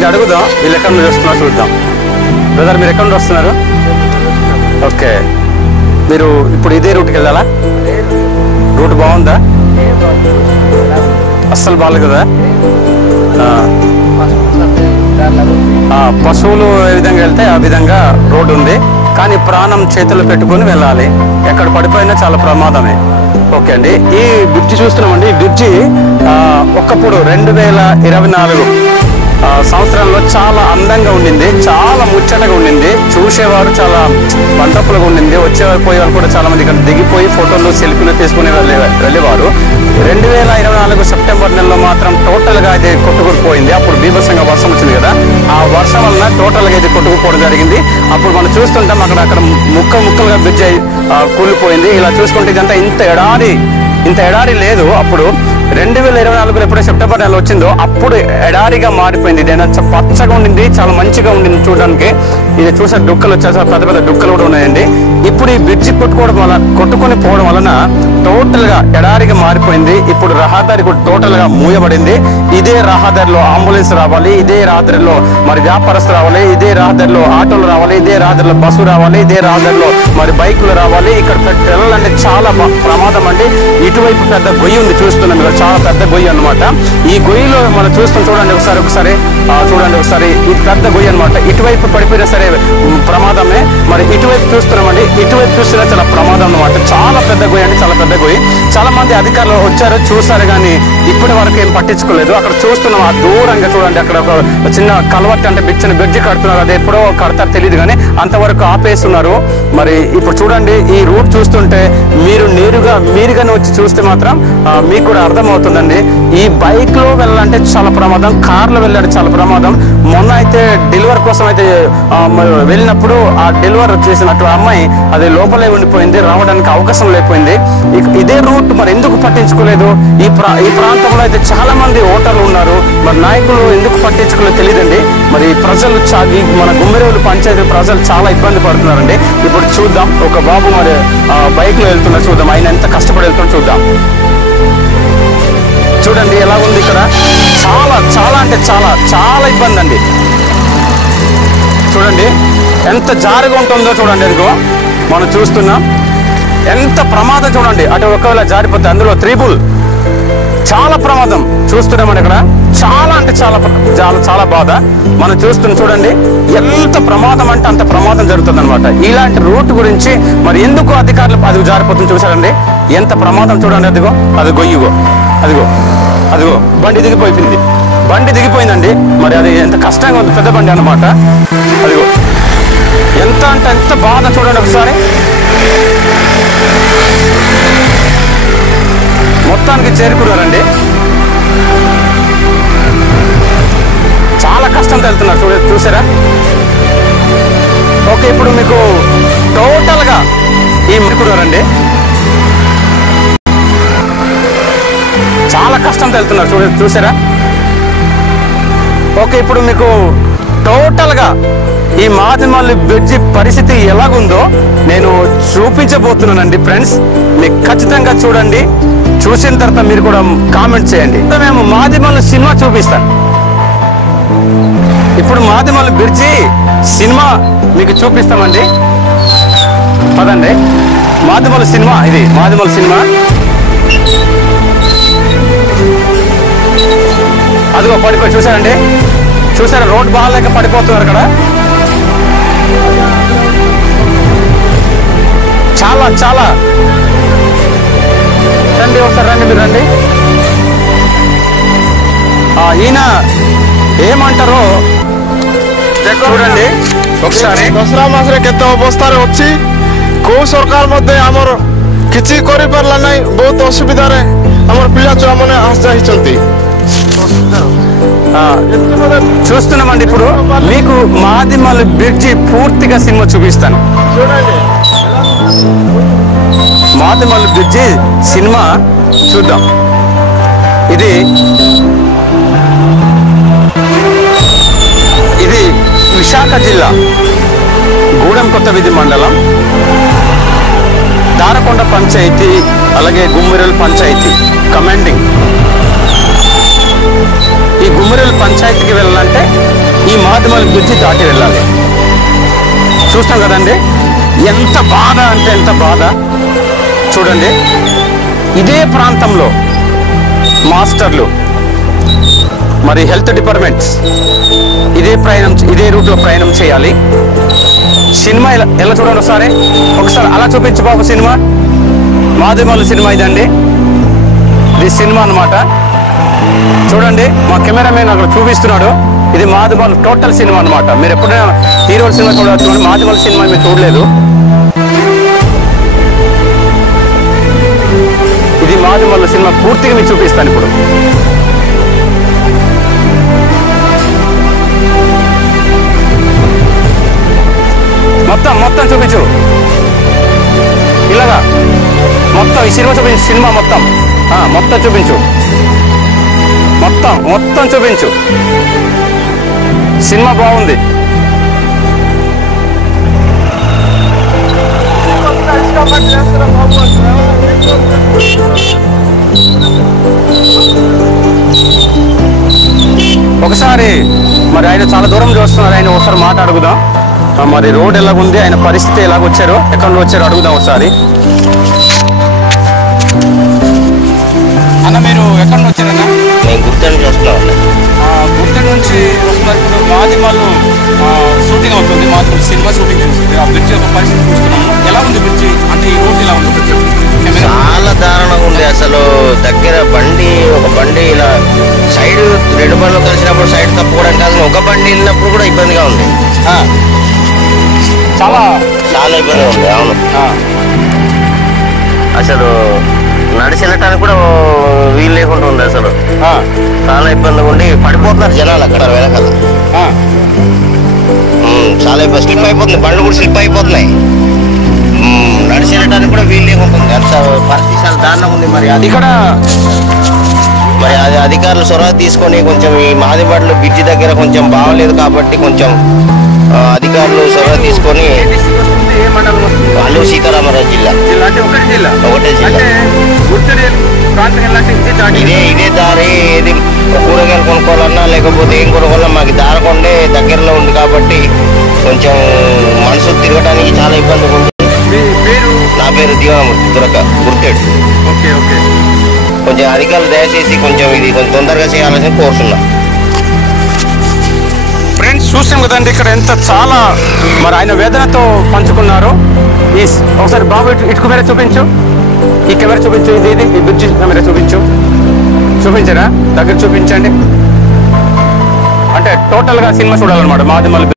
ఇది అడుగుదాం, వీళ్ళు ఎక్కడ నుండి వస్తున్నారు చూద్దాం. బ్రదర్, మీరు ఎక్కడ నుండి వస్తున్నారు? ఓకే, మీరు ఇప్పుడు ఇదే రూట్కి వెళ్ళాలా? రూట్ బాగుందా? అస్సలు బాగాలేదు కదా. పశువులు ఏ విధంగా వెళ్తే ఆ విధంగా రోడ్డు ఉంది, కానీ ప్రాణం చేతులు పెట్టుకుని వెళ్ళాలి. ఎక్కడ పడిపోయినా చాలా ప్రమాదమే. ఓకే అండి, ఈ బ్రిడ్జి చూస్తున్నామండి. ఈ బ్రిడ్జి ఒకప్పుడు 2024 సంవత్సరంలో చాలా అందంగా ఉండింది, చాలా ముచ్చటగా ఉండింది. చూసేవారు చాలా వండర్ఫుల్గా ఉండింది. వచ్చేవారు పోయేవారు కూడా చాలా మంది ఇక్కడ దిగిపోయి ఫోటోలు సెల్ఫీలు తీసుకుని వెళ్ళేవారు. 2024 సెప్టెంబర్ నెలలో మాత్రం టోటల్గా ఇది కొట్టుకుపోయింది. అప్పుడు బీభత్సంగా వర్షం వచ్చింది కదా, ఆ వర్షం వలన టోటల్గా ఇది కొట్టుకుపోవడం జరిగింది. అప్పుడు మనం చూస్తుంటాం అక్కడ ముక్కలుగా బ్రిడ్జ్ కూలిపోయింది. ఇలా చూసుకుంటే ఇదంతా ఇంత ఎడారి లేదు. అప్పుడు 2024 ఎప్పుడైతే సెప్టెంబర్ నెల వచ్చిందో అప్పుడు ఎడారిగా మారిపోయింది. ఇది పచ్చగా ఉండింది, చాలా మంచిగా ఉండింది చూడడానికి. ఇది చూసే డుక్కలు వచ్చేసా, పెద్ద పెద్ద డుక్కలు కూడా ఉన్నాయండి. ఇప్పుడు ఈ బ్రిడ్జి కొట్టుకొని పోవడం వలన టోటల్గా ఎడారిగా మారిపోయింది. ఇప్పుడు రహదారి కూడా టోటల్గా మూయబడింది. ఇదే రహదారిలో అంబులెన్స్ రావాలి, ఇదే రహదారిలో మరి వ్యాపారస్తులు రావాలి, ఇదే రహదారిలో ఆటోలు రావాలి, ఇదే రహదారిలో బస్సు రావాలి, ఇదే రహదారిలో మరి బైకులు రావాలి. ఇక్కడ వెళ్ళాలంటే చాలా ప్రమాదం అండి. ఇటువైపు పెద్ద గొయ్యి ఉంది, చూస్తున్నాం ఇక్కడ, చాలా పెద్ద గొయ్యి అనమాట. ఈ గొయ్యిలో మనం చూస్తాం, చూడండి ఒకసారి చూడండి ఒకసారి. ఇది పెద్ద గొయ్యి అనమాట. ఇటువైపు పడిపోయినా సరే ప్రమాదమే. మరి ఇటువైపు చూస్తున్నామండి, ఇటువైపు చూసినా చాలా ప్రమాదం అనమాట. చాలా పెద్ద గొయ్యి అండి, చాలా పెద్ద గొయ్యి. చాలా మంది అధికారులు వచ్చారు, చూసారు, కానీ ఇప్పటి వరకు ఏం పట్టించుకోలేదు. అక్కడ చూస్తున్నాం, ఆ దూరంగా చూడండి, అక్కడ ఒక చిన్న కలవట్ అంటే చిన్న బ్రిడ్జి కడుతున్నారు. అది ఎప్పుడో కడతారు తెలియదు, కానీ అంతవరకు ఆపేస్తున్నారు. మరి ఇప్పుడు చూడండి, ఈ రూట్ చూస్తుంటే మీరుగానే వచ్చి చూస్తే మాత్రం మీకు కూడా అర్థమవుతుందండి. ఈ బైక్ లో వెళ్ళాలంటే చాలా ప్రమాదం, కార్లో వెళ్ళాలంటే చాలా ప్రమాదం. మొన్న అయితే డెలివరీ కోసం అయితే వెళ్ళినప్పుడు ఆ డెలివరీ చేసినట్టు అమ్మాయి అది లోపలే ఉండిపోయింది, రావడానికి అవకాశం లేకపోయింది. ఇదే రూట్ మరి ఎందుకు పట్టించుకోలేదు? ఈ ప్రాంతంలో అయితే చాలా మంది ఓటర్లు ఉన్నారు, మరి నాయకులు ఎందుకు పట్టించుకోలేదు తెలియదండి. మరి ప్రజలు మన గుమ్మిరేవులు పంచాయతీ ప్రజలు చాలా ఇబ్బంది పడుతున్నారండి. ఇప్పుడు చూద్దాం, ఒక బాబు మరి బైక్ లో వెళ్తున్నారు, చూద్దాం ఆయన ఎంత కష్టపడి వెళ్తున్నా చూద్దాం. చూడండి ఎలా ఉంది ఇక్కడ, చాలా అంటే చాలా ఇబ్బంది అండి. చూడండి ఎంత జారుగా ఉంటుందో చూడండి. అదిగో మనం చూస్తున్నాం, ఎంత ప్రమాదం చూడండి. అటు ఒకవేళ జారిపోతే అందులో త్రిబుల్ చాలా ప్రమాదం చూస్తున్నామండి. ఇక్కడ చాలా అంటే చాలా బాధ మనం చూస్తున్నాం. చూడండి ఎంత ప్రమాదం అంటే అంత ప్రమాదం జరుగుతుంది అనమాట. ఇలాంటి రూట్ గురించి మరి ఎందుకు అధికారులు అది జారిపోతుంది చూసారండి, ఎంత ప్రమాదం చూడండి. అది గొయ్యిగో, అదిగో బండి దిగిపోయిందండి. మరి అది ఎంత కష్టంగా ఉంది, పెద్ద బండి అన్నమాట. అదిగో ఎంత అంటే ఎంత బాధ చూడండి ఒకసారి. మొత్తానికి చేరుకున్నారండి, చాలా కష్టంతో వెళ్తున్నారు చూసారా. ఓకే, ఇప్పుడు మీకు టోటల్గా ఈ ముక్కున్నారండి, చాలా కష్టంతో వెళ్తున్నారు చూసారా. ఓకే, ఇప్పుడు మీకు టోటల్గా ఈ మాదిమల్లి బ్రిడ్జి పరిస్థితి ఎలాగుందో నేను చూపించబోతున్నానండి ఫ్రెండ్స్. మీకు ఖచ్చితంగా చూడండి, చూసిన తర్వాత మీరు కూడా కామెంట్ చేయండి. మేము మాదిమల్లి సినిమా చూపిస్తాను. ఇప్పుడు మాదిమల్లి బ్రిడ్జి సినిమా మీకు చూపిస్తామండి, పదండి. మాదిమల్లి సినిమా, ఇది మాదిమల్లి సినిమా. అదిగో పడిపోయి చూసారండి, చూసారా రోడ్ బాగాలేక పడిపోతున్నారు అక్కడ. చాలా రండి, ఒకసారి రండి, మీరు రండి. ఈయన ఏమంటారో చూడండి ఒకసారి. ଦଶରା ମାସରେ କେତେ ଅବସ୍ଥାରେ ଅଛି, କୋଉ ସରକାର ମଧ୍ୟ ଆମର କିଛି କରିପାରିଲା ନାହିଁ। ବହୁତ ଅସୁବିଧାରେ ଆମର ପିଲା ଛୁଆମାନେ ଆସିଯାଇଛନ୍ତି। చూస్తున్నామండి. ఇప్పుడు మీకు మాదిమల్లి బ్రిడ్జి పూర్తిగా సినిమా చూపిస్తాను. మాదిమల్లి బ్రిడ్జి సినిమా చూద్దాం. ఇది విశాఖ జిల్లా గూడెం కొత్త వీధి మండలం దారకొండ పంచాయతీ, అలాగే గుమ్మిరేలు పంచాయతీ కమాండింగ్. ఈ గుమ్మిరేలు పంచాయతీకి వెళ్ళాలంటే ఈ మాదిమల్ బ్రిడ్జి దాటి వెళ్ళాలి. చూస్తాం కదండి, ఎంత బాధ అంటే ఎంత బాధ. చూడండి, ఇదే ప్రాంతంలో మాస్టర్లు మరి హెల్త్ డిపార్ట్మెంట్స్ ఇదే రూట్లో ప్రయాణం చేయాలి. సినిమా ఎలా చూడండి ఒకసారి అలా చూపించు బాబు. సినిమా మాదిమల్ సినిమా ఇదండి, ఇది సినిమా అన్నమాట. చూడండి, మా కెమెరామెన్ అక్కడ చూపిస్తున్నాడు. ఇది మాదిమల్ టోటల్ సినిమా అన్నమాట. మీరు ఎప్పుడైనా హీరోల సినిమా చూడవచ్చు, మాదిమల్ సినిమా మీరు చూడలేదు. ఇది మాదిమల్ సినిమా పూర్తిగా మీకు చూపిస్తాను ఇప్పుడు. మొత్తం చూపించు, ఇలాగా మొత్తం ఈ సినిమా చూపించు. సినిమా మొత్తం చూపించు, మొత్తం చూపించు. సినిమా బాగుంది. ఒకసారి మరి ఆయన చాలా దూరం చూస్తున్నారు, ఆయన ఒకసారి మాట్లాడుగుదాం. మరి రోడ్ ఎలాగుంది, ఆయన పరిస్థితి ఎలాగొచ్చారో, ఎక్కడ నుండి వచ్చారో అడుగుదాం ఒకసారి. అన్న, మీరు ఎక్కడ నుంచి వచ్చారన్నా? నేను గుర్తు చూస్తున్నాను. గుర్తు నుంచి వస్తున్నారు. ఇప్పుడు మాదిమల్ షూటింగ్ అవుతుంది, మాదిమల్ సినిమా షూటింగ్ చూస్తుంది. ఆ బ్రిడ్జ్ యొక్క పరిస్థితి చూస్తున్నాము. ఎలా ఉంది బ్రిడ్జ్ అంటే ఈ రోడ్ ఎలా ఉంది? చాలా దారుణంగా ఉంది అసలు. దగ్గర ఒక బండి ఇలా సైడ్ 2 బండ్లు కలిసినప్పుడు సైడ్ తప్పుకోవడానికి కాదు, ఒక బండి వెళ్ళినప్పుడు కూడా ఇబ్బందిగా ఉంది. చాలా ఇబ్బందిగా ఉంది. అవును, అసలు నడిచి వెళ్ళటానికి కూడా వీలు లేకుండా ఉంది. అసలు చాలా ఇబ్బందిగా ఉండి పడిపోతున్నారు జనాలు అక్కడ వెనకాల. చాలా ఇబ్బంది, స్లిప్ అయిపోతుంది, బండ్లు కూడా స్లిప్ అయిపోతున్నాయి. నడిచి వెళ్ళటానికి కూడా వీలు లేకుంటుంది. అంత పరిస్థితి చాలా దారుణంగా ఉంది. మరి అది అధికారులు చొరవ తీసుకొని కొంచెం ఈ మాదిబడ్లు బ్రిడ్జి దగ్గర కొంచెం బాగలేదు కాబట్టి కొంచెం అధికారులు చొరవ తీసుకొని. అల్లూరు సీతారామరాజు జిల్లా, ఒకటే జిల్లా. ఇదే దారి. ఏది కూరగాయలు కొనుక్కోవాలన్నా లేకపోతే ఏం కొనుక్కోవాలన్నా మాకు దారకొండే దగ్గరలో ఉంది కాబట్టి కొంచెం మనసు తిరగడానికి చాలా ఇబ్బందిగా ఉంది. నా పేరు దీవామూర్తి దురక గుర్తేడు. కొంచెం అధికారులు దయచేసి కొంచెం ఇది కొంచెం తొందరగా చేయాలని కోరుతున్నా. ఫ్రెండ్స్, చూసాం కదండి ఇక్కడ ఎంత చాలా మరి ఆయన వేదనతో పంచుకున్నారు. ఒకసారి బాబు ఇటు కెమెరా చూపించు, ఈ కెమెరా చూపించు, ఇది ఈ బ్రిడ్జ్ కెమెరా చూపించరా, దగ్గర చూపించండి. అంటే టోటల్గా సినిమా చూడాలన్నమాట మాదిమల్.